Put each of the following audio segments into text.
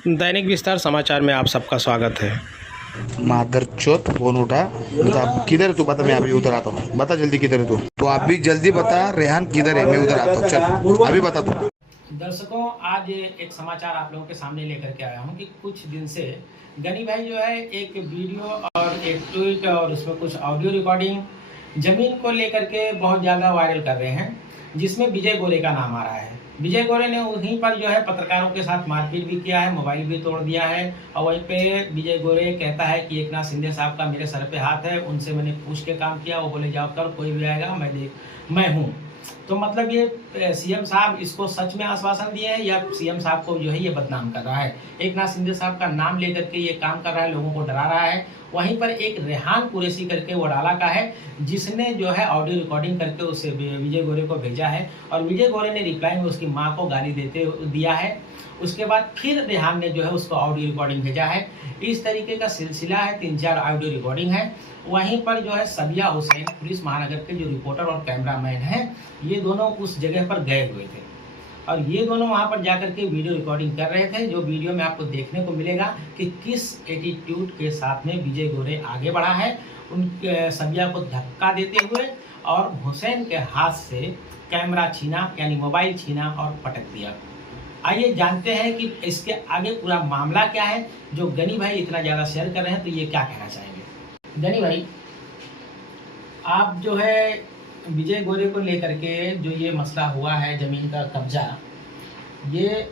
दैनिक विस्तार समाचार में आप सबका स्वागत है। मादर चौथ फोन उठा, बता किधर है तू, बता मैं अभी उधर आता हूँ, बता जल्दी किधर है तू, तो आप भी जल्दी बता रेहान किधर है, मैं उधर आता हूँ, चल अभी बता तू। दर्शकों, आज एक समाचार आप लोगों के सामने लेकर के आया हूं कि कुछ दिन से गनी भाई जो है एक वीडियो और एक ट्वीट और उसमें कुछ ऑडियो रिकॉर्डिंग जमीन को लेकर के बहुत ज़्यादा वायरल कर रहे हैं, जिसमें विजय गोरे का नाम आ रहा है। विजय गोरे ने वहीं पर जो है पत्रकारों के साथ मारपीट भी किया है, मोबाइल भी तोड़ दिया है और वहीं पे विजय गोरे कहता है कि एकनाथ शिंदे साहब का मेरे सर पे हाथ है, उनसे मैंने पूछ के काम किया, वो बोले जाओ कर, कोई भी आएगा मैं हूँ। तो मतलब ये सीएम साहब इसको सच में आश्वासन दिए हैं या सीएम साहब को जो है ये बदनाम कर रहा है। एकनाथ शिंदे साहब का नाम लेकर के ये काम कर रहा है, लोगों को डरा रहा है। वहीं पर एक रेहान कुरैशी करके वडाला का है, जिसने जो है ऑडियो रिकॉर्डिंग करके उसे विजय गोरे को भेजा है और विजय गोरे ने रिप्लाई में उसकी माँ को गाली दिया है। उसके बाद फिर रेहान ने जो है उसको ऑडियो रिकॉर्डिंग भेजा है। इस तरीके का सिलसिला है, 3-4 ऑडियो रिकॉर्डिंग है। वहीं पर जो है सबिया हुसैन पुलिस महानगर के जो रिपोर्टर और कैमरामैन हैं, ये दोनों उस जगह पर गए हुए थे और ये दोनों वहां पर जाकर के वीडियो रिकॉर्डिंग कर रहे थे। जो वीडियो में आपको देखने को मिलेगा कि किस एटीट्यूड के साथ में विजय गोरे आगे बढ़ा है, उन सबिया को धक्का देते हुए और हुसैन के हाथ से कैमरा छीना, यानी मोबाइल छीना और पटक दिया। आइए जानते हैं कि इसके आगे पूरा मामला क्या है, जो गनी भाई इतना ज़्यादा शेयर कर रहे हैं, तो ये क्या कहना चाहेंगे। गनी भाई, आप जो है विजय गोरे को लेकर के जो ये मसला हुआ है ज़मीन का कब्जा, ये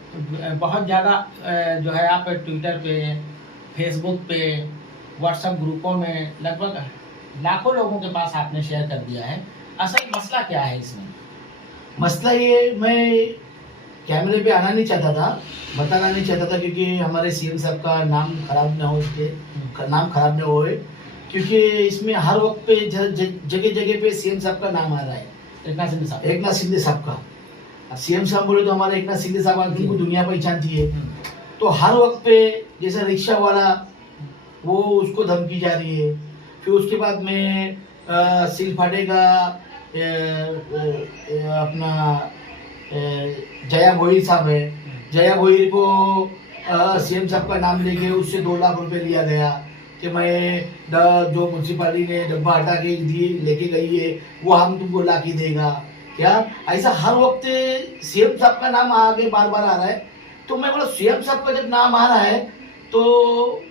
बहुत ज़्यादा जो है आप ट्विटर पे, फेसबुक पे, व्हाट्सएप ग्रुपों में लगभग लाखों लोगों के पास आपने शेयर कर दिया है। असल मसला क्या है इसमें? मसला ये, मैं कैमरे पे आना नहीं चाहता था, बताना नहीं चाहता था, क्योंकि हमारे सीएम साहब का नाम खराब ना हो, नाम खराब ना होए, क्योंकि इसमें हर वक्त पे जगह जगह पे सीएम साहब का नाम आ रहा है। एकनाथ शिंदे साहब का सीएम साहब बोले तो हमारे एकनाथ शिंदे साहब उनको दुनिया पहचानती है। तो हर वक्त पे जैसे रिक्शा वाला वो उसको धमकी जा रही है, फिर उसके बाद में सिल फाटेगा अपना जया भोईर साहब है, जया भोईर को सीएम साहब का नाम लेके उससे 2 लाख रुपए लिया गया कि मैं जो म्यूनसिपालिटी ने डब्बा हटा के लेके गई है वो हम तुमको ला के देगा क्या। ऐसा हर वक्त सीएम साहब का नाम आगे बार बार आ रहा है। तो मैं बोला सीएम साहब का जब नाम आ रहा है तो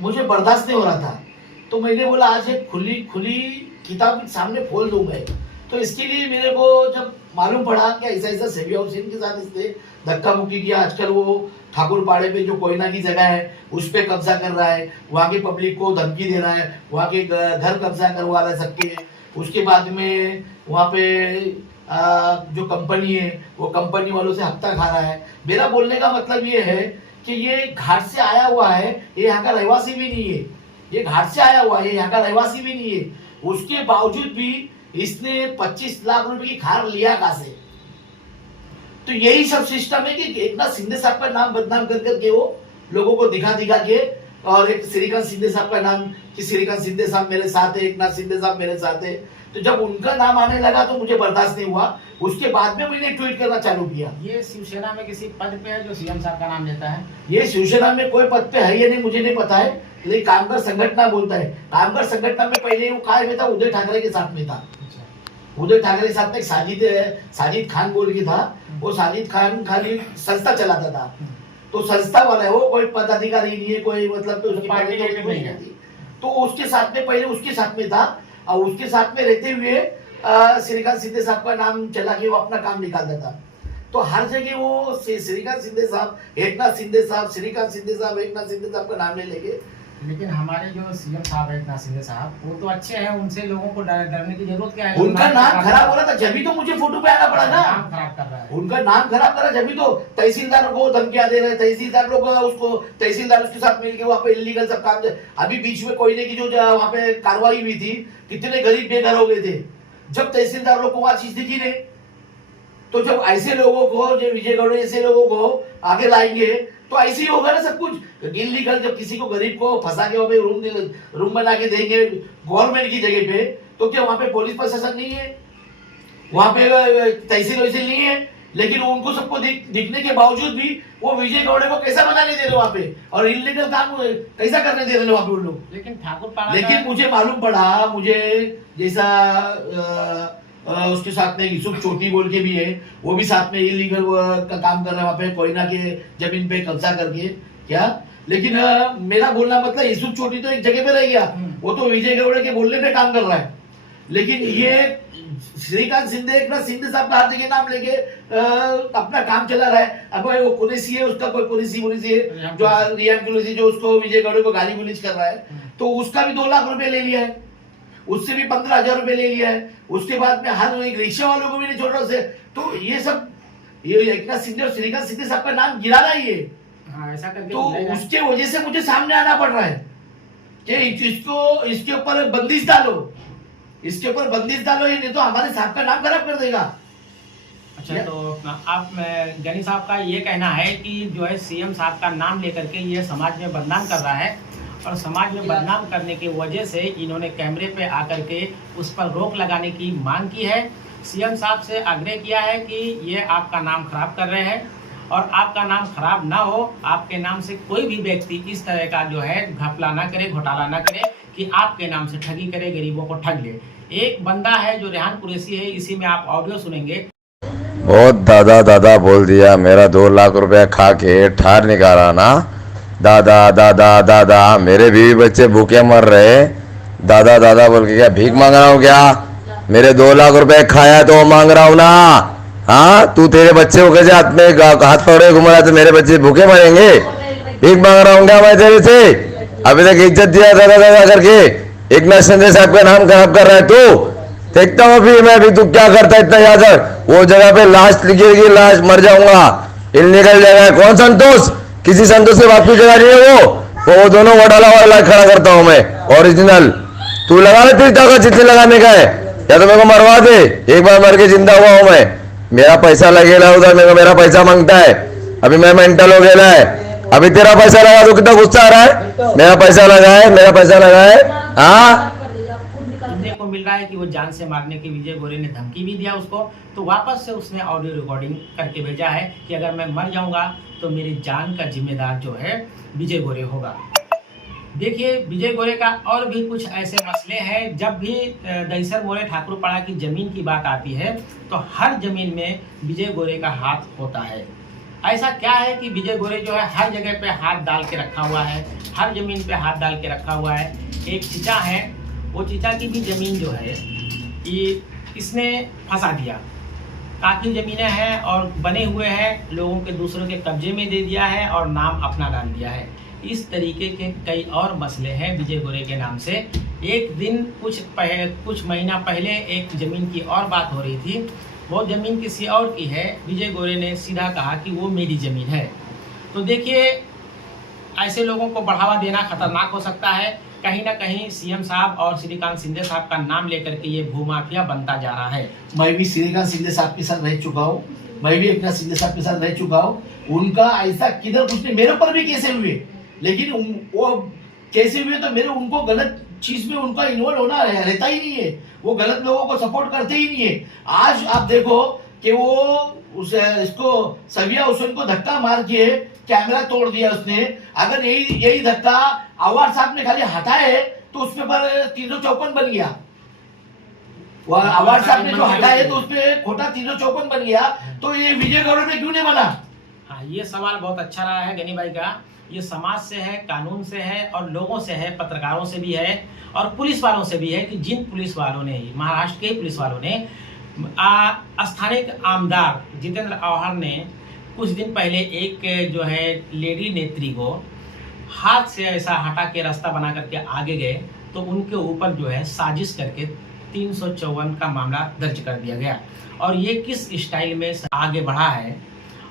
मुझे बर्दाश्त नहीं हो रहा था, तो मैंने बोला आज एक खुली किताब सामने खोल दूं मैं। तो इसके लिए मेरे को जब मालूम पड़ा कि ऐसा सबिया हुसैन के साथ इसने धक्का मुक्की किया, आजकल वो ठाकुर पाड़े पे जो कोयना की जगह है उस पे कब्जा कर रहा है, वहाँ के पब्लिक को धमकी दे रहा है, वहाँ के घर कब्जा करवा रहा है सबके। उसके बाद में वहाँ पे जो कंपनी है वो कंपनी वालों से हफ्ता खा रहा है। मेरा बोलने का मतलब ये है कि ये घाट से आया हुआ है, ये यहाँ का रहवासी भी नहीं है, ये घाट से आया हुआ है, यहाँ का रहवासी भी नहीं है। उसके बावजूद भी इसने 25 लाख रुपए की खार लिया कहाँ से? तो यही सब सिस्टम है कि एकनाथ शिंदे साहब का नाम बदनाम कर करके वो लोगों को दिखा के, और एक श्रीकांत शिंदे साहब का नाम कि श्रीकांत शिंदे साहब मेरे साथ है, एकनाथ शिंदे साहब मेरे साथ है। तो जब उनका नाम आने लगा तो मुझे बर्दाश्त नहीं हुआ। उसके बाद में मैंने ट्वीट करना चालू किया। ये शिवसेना में किसी पद पे है जो सीएम साहब का नाम लेता है? ये शिवसेना में कोई पद पे है या नहीं मुझे नहीं पता है, लेकिन कामगार संगठन बोलता है। कामगार संगठन में पहले वो काय में था, उदय ठाकरे के साथ में था। उदय ठाकरे के साथ में साजिद खान बोल के था, वो साजिद खान खाली संस्था चलाता था। तो संस्था वाला है वो, कोई पदाधिकारी नहीं है, कोई मतलब तो उसकी पार्टी नहीं है। तो उसके साथ में पहले उसके साथ में था और उसके साथ में रहते हुए श्रीकांत शिंदे साहब का नाम चला के वो अपना काम निकालता था। तो हर जगह वो श्रीकांत शिंदे साहब, एकनाथ शिंदे साहब, श्रीकांत शिंदे साहब, एकनाथ शिंदे साहब का नाम ले लेंगे। लेकिन हमारे जो सीएम साहब है एकनाथ शिंदे साहब, वो तो अच्छे हैं, उनसे लोगों को डरने की जरूरत क्या है? उनका नाम खराब हो रहा था, जब तो मुझे फोटो पे आना पड़ा ना। नाम खराब कर रहा है, उनका नाम खराब कर रहा, जब तो तहसीलदार को धमकियां दे रहे, तहसीलदार लोग उसको, तहसीलदार उसके साथ मिलकर वहाँ पे इलीगल सब काम। अभी बीच में कोयले की जो वहाँ पे कार्रवाई हुई थी, कितने गरीब बेघर हो गए थे जब तहसीलदार लोग को वहां चीज दिखी नहीं। तो जब ऐसे लोगों को, जो विजय गौड़े जैसे लोगों को आगे लाएंगे तो ऐसे ही होगा ना सब कुछ। इलीगल जब किसी को, गरीब को फंसा के वहाँ पे रूम बना के देंगे गवर्नमेंट की जगह पे, तो क्या वहाँ पे पुलिस प्रशासन नहीं है, वहाँ पे तहसील वहसील नहीं है, लेकिन उनको सबको दिखने के बावजूद भी वो विजय गौड़े को कैसा बनाने दे रहे वहाँ पे, और इलीगल काम कैसा करने दे रहे वहाँ पे उन लोग। लेकिन ठाकुर पाड़ा लेकिन मुझे मालूम पड़ा, मुझे जैसा उसके साथ में यूसुफ चोटी बोल के भी है, वो भी साथ में इलीगल का काम कर रहा है वहाँ पे, कोयना के जमीन पे कब्जा करके क्या। लेकिन मेरा बोलना मतलब यूसुफ चोटी तो एक जगह पे रह गया, वो तो विजय गौड़े के बोलने पे काम कर रहा है। लेकिन ये श्रीकांत शिंदे शिंदे साहब का हर जगह नाम लेके अपना काम चला रहा है। अब वो पुलिसी है, उसका कोई पुलिसी है जो रियान पुलिसी जो उसको विजय गौड़े को गाली गुलिज कर रहा है, तो उसका भी 2 लाख रुपए ले लिया है, उससे भी 15,000 रुपए ले लिया है। उसके बाद में हर एक रिक्शा वालों को भी नहीं छोड़ रहा उसे। तो ये सब ये एकनाथ शिंदे और श्रीकांत शिंदे साहब का नाम गिरा रहा है ये। हाँ, ऐसा करके तो उसके वजह से मुझे सामने आना पड़ रहा है कि इसके ऊपर बंदिश डालो, इसके ऊपर बंदिश डालो, ये नहीं तो हमारे साहब का नाम खराब कर देगा। अच्छा, तो आप गनी साहब का ये कहना है कि जो है सीएम साहब का नाम लेकर के ये समाज में बदनाम कर रहा है, और समाज में बदनाम करने की वजह से इन्होंने कैमरे पे आकर के उस पर रोक लगाने की मांग की है। सीएम साहब से आग्रह किया है कि ये आपका नाम खराब कर रहे हैं, और आपका नाम खराब ना हो, आपके नाम से कोई भी व्यक्ति इस तरह का जो है घपला ना करे, घोटाला ना करे कि आपके नाम से ठगी करे, गरीबों को ठग ले। एक बंदा है जो रेहान कुरैशी है, इसी में आप ऑडियो सुनेंगे। बहुत दादा दादा बोल दिया, मेरा 2 लाख रुपया खा के ठार निकाला ना। दादा दादा दादा, मेरे बीवी बच्चे भूखे मर रहे, दादा दादा बोल के क्या भीख मांग रहा हूँ क्या? मेरे 2 लाख रुपए खाया तो मांग रहा हूँ ना। हाँ, तू तेरे बच्चे को कैसे हाथ पकड़े घूम रहा है, तो मेरे बच्चे भूखे मरेंगे? भीख मांग रहा हूँ क्या मैं तेरे से? अभी तक इज्जत दिया दादा दादा करके, एकनाथ शिंदे साहब का नाम खराब कर रहा है तू। देखता हूँ अभी मैं, अभी तू क्या करता है इतना याद है। वो जगह पे लाश लिखेगी, लाश मर जाऊंगा, इलीगल जगह है। कौन संतोष? किसी संतोष से बात की जगह नहीं है वो दोनों घोटाला वाला खड़ा करता हूँ मैं, ओरिजिनल। तू लगा ले तेरी ताकत जितने लगाने का है, या तो मेरे को मरवा दे, एक बार मर के जिंदा हुआ हूँ मैं। मेरा पैसा लगेगा उधर, मेरे को मेरा पैसा मांगता है। अभी मैं मेंटल हो गया है, अभी तेरा पैसा लगा तो कितना गुस्सा आ रहा है? मेरा पैसा लगा है, मेरा पैसा लगा है। हाँ, सुनने को मिल रहा है कि वो जान से मारने की विजय गोरे ने धमकी भी दिया उसको, तो वापस से उसने ऑडियो रिकॉर्डिंग करके भेजा है कि अगर मैं मर जाऊंगा तो मेरी जान का जिम्मेदार जो है विजय गोरे होगा। देखिए, विजय गोरे का और भी कुछ ऐसे मसले हैं। जब भी दहिसर मोरे ठाकुर पाड़ा की जमीन की बात आती है तो हर जमीन में विजय गोरे का हाथ होता है। ऐसा क्या है कि विजय गोरे जो है हर जगह पे हाथ डाल के रखा हुआ है, हर जमीन पे हाथ डाल के रखा हुआ है। एक चीचा है, वो चीचा की भी जमीन जो है ये इसने फंसा दिया। काफ़ी ज़मीनें हैं और बने हुए हैं, लोगों के दूसरों के कब्जे में दे दिया है और नाम अपना डाल दिया है। इस तरीके के कई और मसले हैं विजय गोरे के नाम से। एक दिन कुछ महीना पहले एक ज़मीन की और बात हो रही थी, वो ज़मीन किसी और की है। विजय गोरे ने सीधा कहा कि वो मेरी ज़मीन है। तो देखिए, ऐसे लोगों को बढ़ावा देना खतरनाक हो सकता है। कहीं ना कहीं सीएम साहब और श्रीकांत शिंदे साहब का नाम लेकर के ये भूमाफिया बनता जा रहा है। मैं भी श्रीकांत शिंदे साहब के साथ रह चुका हूँ, मैं भी एकनाथ शिंदे साहब के साथ रह चुका हूँ। उनका ऐसा किधर कुछ नहीं, मेरे पर भी कैसे हुए, लेकिन वो कैसे हुए तो मेरे उनको गलत चीज में उनका इन्वॉल्व होना रहता ही नहीं है। वो गलत लोगों को सपोर्ट करते ही नहीं है। आज आप देखो कि वो इसको सविया हुसैन को धक्का मार के कैमरा तोड़ दिया उसने। अगर यही धक्का आवाज साहब ने खाली हटाए तो उस पर 354 बन गया। वो आवाज साहब ने जो हटाए तो उस पर खोटा 354 बन गया। तो ये विजय गौड़े ने क्यों नहीं बना? हाँ, ये सवाल बहुत अच्छा रहा है गनी भाई का। ये समाज से है, कानून से है और लोगों से है, पत्रकारों से भी है और पुलिस वालों से भी है कि जिन पुलिस वालों ने, महाराष्ट्र के पुलिस वालों ने, स्थानीय आमदार जितेंद्र आव्हाड ने कुछ दिन पहले एक जो है लेडी नेत्री को हाथ से ऐसा हटा के रास्ता बना करके आगे गए तो उनके ऊपर जो है साजिश करके 354 का मामला दर्ज कर दिया गया। और ये किस स्टाइल में आगे बढ़ा है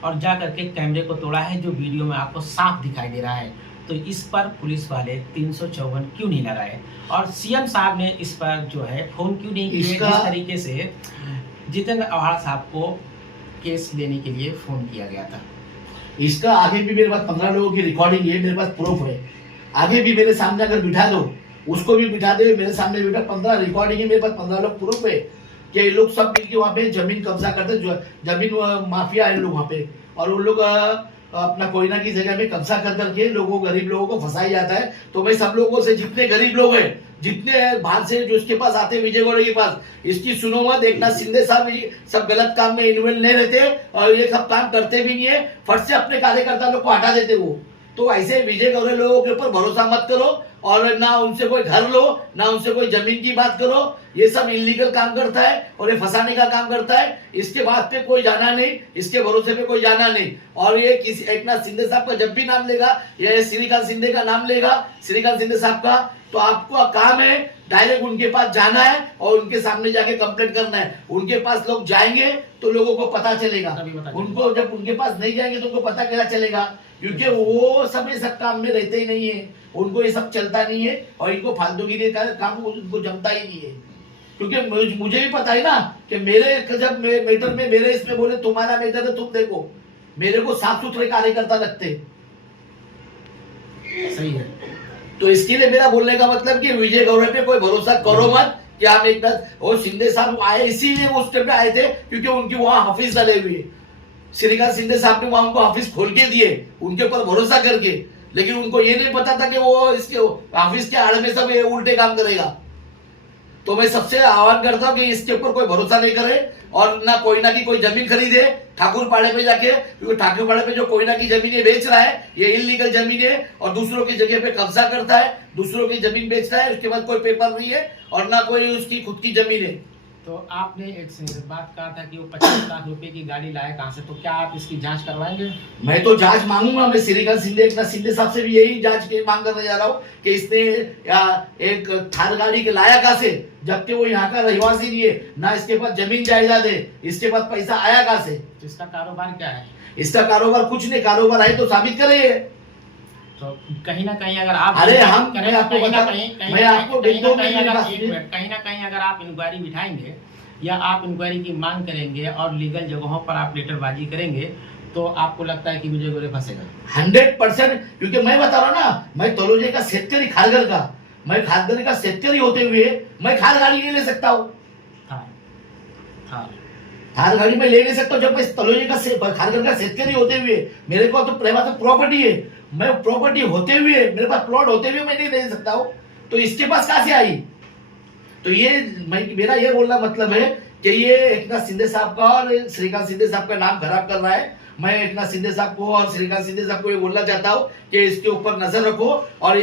और जा करके कैमरे को तोड़ा है, जो वीडियो में आपको साफ दिखाई दे रहा है। तो इस पर पुलिस वाले 354 क्यों नहीं लगाए और सीएम साहब ने इस पर जो है फोन क्यों नहीं किए? जिस तरीके से जितेंद्र आव्हाड साहब को केस लेने के लिए फोन किया गया था। इसका आगे भी मेरे पास 15 लोगों की रिकॉर्डिंग है, मेरे पास प्रूफ है। आगे भी मेरे सामने अगर बिठा दो, उसको भी बिठा दे, मेरे सामने बिठा 15 रिकॉर्डिंग है, मेरे पास 15 लोग प्रूफ है। कि ये लोग सब मिलके वहाँ पे जमीन कब्जा करते, जो जमीन माफिया है लोग वहाँ पे, और उन लोग अपना कोई ना की जगह में कब्जा कर करके लोगों, गरीब लोगों को फंसाई जाता है। तो मैं सब लोगों से, जितने गरीब लोग हैं, जितने बाहर से जो इसके पास आते हैं, विजय गौड़े के पास, इसकी सुनो मत। एक नाथ शिंदे साहब सब गलत काम में इन्वॉल्व नहीं रहते और ये सब काम करते भी नहीं है, फट से अपने कार्यकर्ता लोग को हटा देते वो। तो ऐसे विजय गौड़े लोगों के ऊपर भरोसा मत करो, और ना उनसे कोई घर लो, ना उनसे कोई जमीन की बात करो। ये सब इलीगल काम करता है और ये फंसाने का काम करता है। इसके बात पे कोई जाना नहीं, इसके भरोसे पे कोई जाना नहीं। और ये किसी एक नाथ शिंदे साहब का जब भी नाम लेगा, ये श्रीकांत शिंदे का नाम लेगा, श्रीकांत शिंदे साहब का, तो आपको काम है डायरेक्ट उनके पास जाना है और उनके सामने जाके कंप्लेंट करना है। उनके पास लोग जाएंगे तो लोगों को पता चलेगा, उनको जब उनके पास नहीं जाएंगे तो उनको पता कैसा चलेगा, क्योंकि वो सब ये सब काम में रहते ही नहीं है, उनको ये सब चलता नहीं है और इनको फालतूगिरी का काम उनको जमता ही नहीं है। क्योंकि मुझे भी पता है ना कि मेरे जब मैटर में मेरे इसमें बोले तुम्हारा मैटर है, तुम देखो मेरे को साफ सुथरे कार्यकर्ता लगते, सही है। तो इसके लिए मेरा बोलने का मतलब कि विजय गौड़े पे कोई भरोसा करो मत कि हम एक और शिंदे साहब आए इसीलिए वो उस टाइम पे आए थे क्योंकि उनकी वहां ऑफिस डले हुए, श्रीकांत शिंदे साहब ने वहां उनको ऑफिस खोल के दिए उनके ऊपर भरोसा करके, लेकिन उनको ये नहीं पता था कि वो इसके ऑफिस के आड़ में सब ये उल्टे काम करेगा। तो मैं सबसे आह्वान करता हूँ कि इसके ऊपर कोई भरोसा नहीं करे और ना कोई जमीन खरीदे ठाकुर पाड़े पे जाके, क्योंकि ठाकुर पाड़े पे जो कोयना की जमीनें बेच रहा है ये इलीगल जमीन है और दूसरों की जगह पे कब्जा करता है, दूसरों की जमीन बेचता है, उसके बाद कोई पेपर नहीं है और ना कोई उसकी खुद की जमीन है। तो आपने एक बात कहा था कि वो 50 लाख रुपए की गाड़ी लाया कहाँ से, तो क्या आप इसकी जांच करवाएंगे? मैं तो जांच मांगूंगा, मैं श्रीकांत शिंदे एक नाथ शिंदे साहब से भी यही जांच की मांग करने जा रहा हूँ कि इसने एक थार गाड़ी के लाया कहाँ से, जबकि वो यहाँ का रहवासी नहीं है, ना इसके पास जमीन जायदाद है, इसके पास पैसा आया कहाँ से? तो इसका कारोबार क्या है? इसका कारोबार कुछ नहीं, कारोबार है तो साबित करे। तो कहीं ना कहीं अगर आप अरे हम कहीं ना कहीं अगर आप इंक्वायरी बिठाएंगे या आप इंक्वायरी की मांग करेंगे और लीगल जगहों पर आप लेटरबाजी करेंगे तो आपको लगता है कि विजय गौरे फंसेगा 100%। क्योंकि मैं बता रहा हूँ ना, मैं तलोजे का शेतकरी, खारघर का, मैं खारघर का शेतकरी होते हुए मैं खार गाड़ी नहीं ले सकता हूँ, थार गाड़ी में ले नहीं सकता। जब मैं तलोजे का खारघर का शेतकरी होते हुए मेरे को तो प्रॉपर्टी है, मैं प्रॉपर्टी होते हुए मेरे पास प्लॉट होते हुए मैं नहीं ले सकता हूँ, तो इसके पास कहां से आई? तो ये मेरा ये बोलना मतलब है कि ये एक नाथ शिंदे साहब का और श्रीकांत शिंदे साहब का नाम खराब कर रहा है। मैं एक नाथ शिंदे साहब को और श्रीकांत शिंदे साहब को ये बोलना चाहता हूँ कि इसके ऊपर नजर रखो और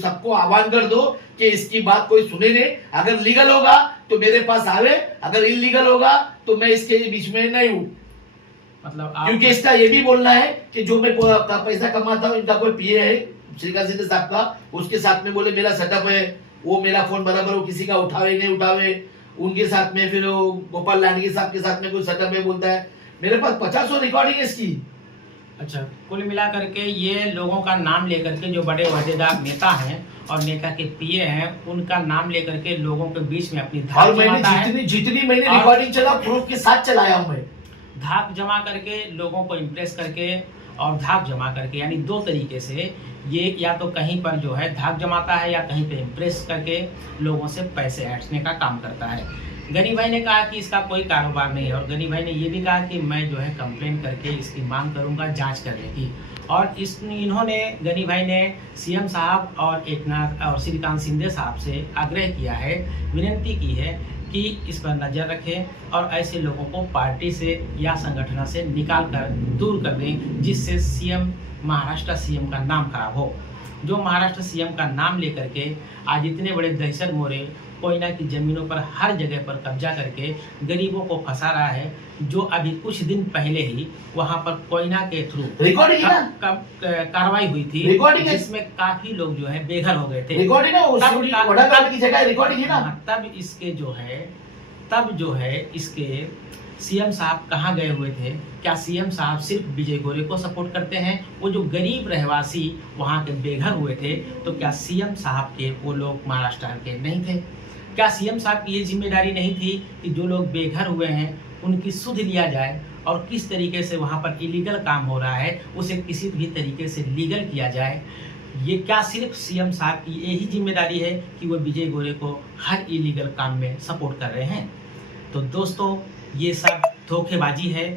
सबको आह्वान कर दो कि इसकी बात कोई सुने नहीं। अगर लीगल होगा तो मेरे पास आवे, अगर इलीगल होगा तो मैं इसके बीच में नहीं हूँ। मतलब क्योंकि इसका ये भी बोलना है कि जो मैं पैसा कमाता हूँ, इनका कोई पीए है श्रीकांत शिंदे साहब का, उसके साथ में बोले मेरा सेटअप है, वो मेरा फोन बराबर वो किसी का उठावे नहीं उठावे, उनके साथ में फिर गोपाल लांडगे साहब के साथ में कोई सेटअप है, बोलता है मेरे पास 50 रिकॉर्डिंग है इसकी। अच्छा, कुल मिला करके ये लोगों का नाम लेकर के जो बड़े वजहदार नेता हैं और नेता के पीए हैं उनका नाम लेकर के लोगों के बीच में अपनी धाक जमाता है। जितनी मैंने रिकॉर्डिंग चला प्रूफ के साथ चलाया हूं मैं, धाक जमा करके लोगों को इम्प्रेस करके और धाक जमा करके, यानी दो तरीके से ये या तो कहीं पर जो है धाक जमाता है या कहीं पे इम्प्रेस करके लोगों से पैसे ऐंठने का काम करता है। गनी भाई ने कहा कि इसका कोई कारोबार नहीं है और गनी भाई ने ये भी कहा कि मैं जो है कंप्लेन करके इसकी मांग करूंगा जांच करने की। और इन्होंने गनी भाई ने सीएम साहब और एक नाथ और श्रीकांत शिंदे साहब से आग्रह किया है, विनती की है कि इस पर नज़र रखें और ऐसे लोगों को पार्टी से या संगठन से निकाल कर दूर कर दें जिससे सीएम महाराष्ट्र सीएम का नाम खराब हो। जो महाराष्ट्र सीएम का नाम लेकर के आज इतने बड़े दहशत मोरे कोयना की जमीनों पर हर जगह पर कब्जा करके गरीबों को फंसा रहा है, जो अभी कुछ दिन पहले ही वहां पर कोयना के थ्रू कार्रवाई हुई थी जिसमें काफी लोग जो है बेघर हो गए थे। तब जो है इसके सीएम साहब कहाँ गए हुए थे? क्या सीएम साहब सिर्फ विजय गौरे को सपोर्ट करते हैं? वो जो गरीब रहवासी वहाँ के बेघर हुए थे तो क्या सीएम साहब के वो लोग महाराष्ट्र के नहीं थे? क्या सीएम साहब की ये जिम्मेदारी नहीं थी कि जो लोग बेघर हुए हैं उनकी सुध लिया जाए और किस तरीके से वहाँ पर इलीगल काम हो रहा है उसे किसी भी तरीके से लीगल किया जाए? ये क्या सिर्फ सीएम साहब की यही जिम्मेदारी है कि वो विजय गौरे को हर इलीगल काम में सपोर्ट कर रहे हैं? तो दोस्तों ये सब धोखेबाजी है।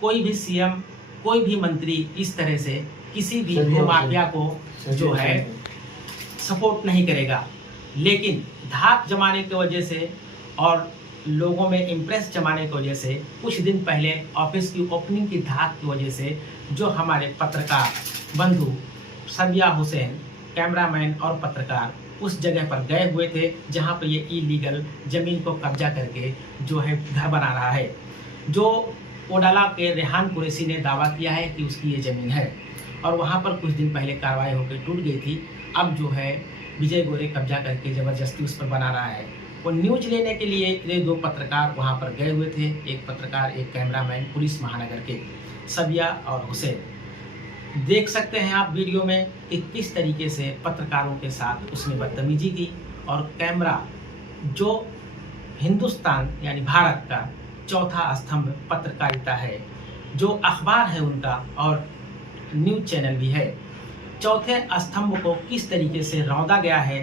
कोई भी सीएम, कोई भी मंत्री इस तरह से किसी भी भू माफिया को जो है सपोर्ट नहीं करेगा। लेकिन धाक जमाने की वजह से और लोगों में इम्प्रेस जमाने की वजह से कुछ दिन पहले ऑफिस की ओपनिंग की धाक की वजह से जो हमारे पत्रकार बंधु सबिया हुसैन, कैमरामैन और पत्रकार उस जगह पर गए हुए थे जहां पर ये इलीगल ज़मीन को कब्जा करके जो है घर बना रहा है। जो ओडाला के रेहान कुरैशी ने दावा किया है कि उसकी ये ज़मीन है और वहां पर कुछ दिन पहले कार्रवाई होकर टूट गई थी। अब जो है विजय गोरे कब्जा करके ज़बरदस्ती उस पर बना रहा है। वो न्यूज लेने के लिए ये दो पत्रकार वहां पर गए हुए थे, एक पत्रकार एक कैमरामैन पुलिस महानगर के सबिया और हुसैन। देख सकते हैं आप वीडियो में कि किस तरीके से पत्रकारों के साथ उसने बदतमीजी की और कैमरा जो हिंदुस्तान यानी भारत का चौथा स्तंभ पत्रकारिता है, जो अखबार है उनका और न्यूज चैनल भी है, चौथे स्तंभ को किस तरीके से रौंदा गया है।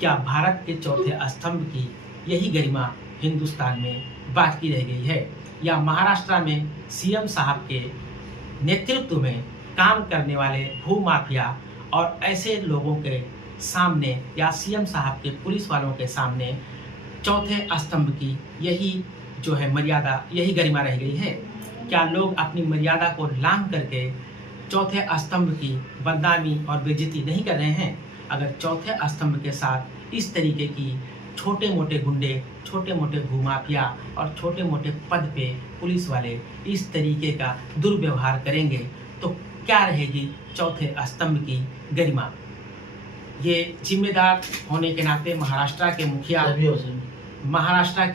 क्या भारत के चौथे स्तंभ की यही गरिमा हिंदुस्तान में बाकी रह गई है या महाराष्ट्र में सीएम साहब के नेतृत्व में काम करने वाले भू माफिया और ऐसे लोगों के सामने या सीएम साहब के पुलिस वालों के सामने चौथे स्तंभ की यही जो है मर्यादा, यही गरिमा रह गई है। क्या लोग अपनी मर्यादा को लांघ करके चौथे स्तंभ की बदनामी और बेइज्जती नहीं कर रहे हैं? अगर चौथे स्तंभ के साथ इस तरीके की छोटे मोटे गुंडे, छोटे मोटे भूमाफिया और छोटे मोटे पद पे पुलिस वाले इस तरीके का दुर्व्यवहार करेंगे तो क्या रहेगी चौथे स्तंभ की गरिमा? ये जिम्मेदार होने के नाते महाराष्ट्र के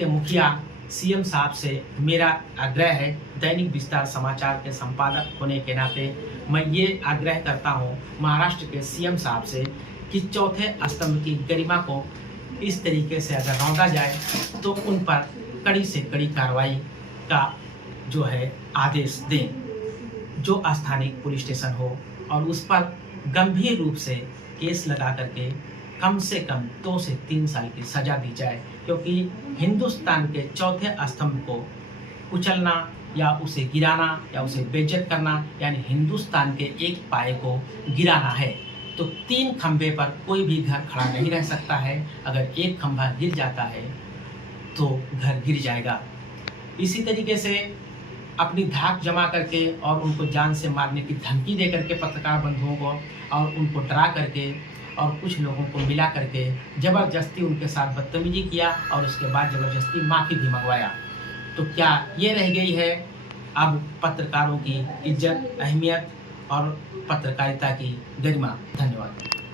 मुखिया सीएम साहब से मेरा आग्रह है, दैनिक विस्तार समाचार के संपादक होने के नाते मैं ये आग्रह करता हूँ महाराष्ट्र के सीएम साहब से कि चौथे स्तंभ की गरिमा को इस तरीके से अगर रौंदा जाए तो उन पर कड़ी से कड़ी कार्रवाई का जो है आदेश दें, जो स्थानीय पुलिस स्टेशन हो और उस पर गंभीर रूप से केस लगा करके कम से कम 2 से 3 साल की सजा दी जाए, क्योंकि हिंदुस्तान के चौथे स्तंभ को कुचलना या उसे गिराना या उसे बेइज्जत करना यानी हिंदुस्तान के एक पाए को गिराना है। तो 3 खंभे पर कोई भी घर खड़ा नहीं रह सकता है। अगर एक खंभा गिर जाता है तो घर गिर जाएगा। इसी तरीके से अपनी धाक जमा करके और उनको जान से मारने की धमकी दे करके पत्रकार बंधुओं को और उनको डरा करके और कुछ लोगों को मिला करके ज़बरदस्ती उनके साथ बदतमीजी किया और उसके बाद ज़बरदस्ती माफ़ी भी मंगवाया। तो क्या ये रह गई है अब पत्रकारों की इज्जत, अहमियत और पत्रकारिता की गरिमा? धन्यवाद।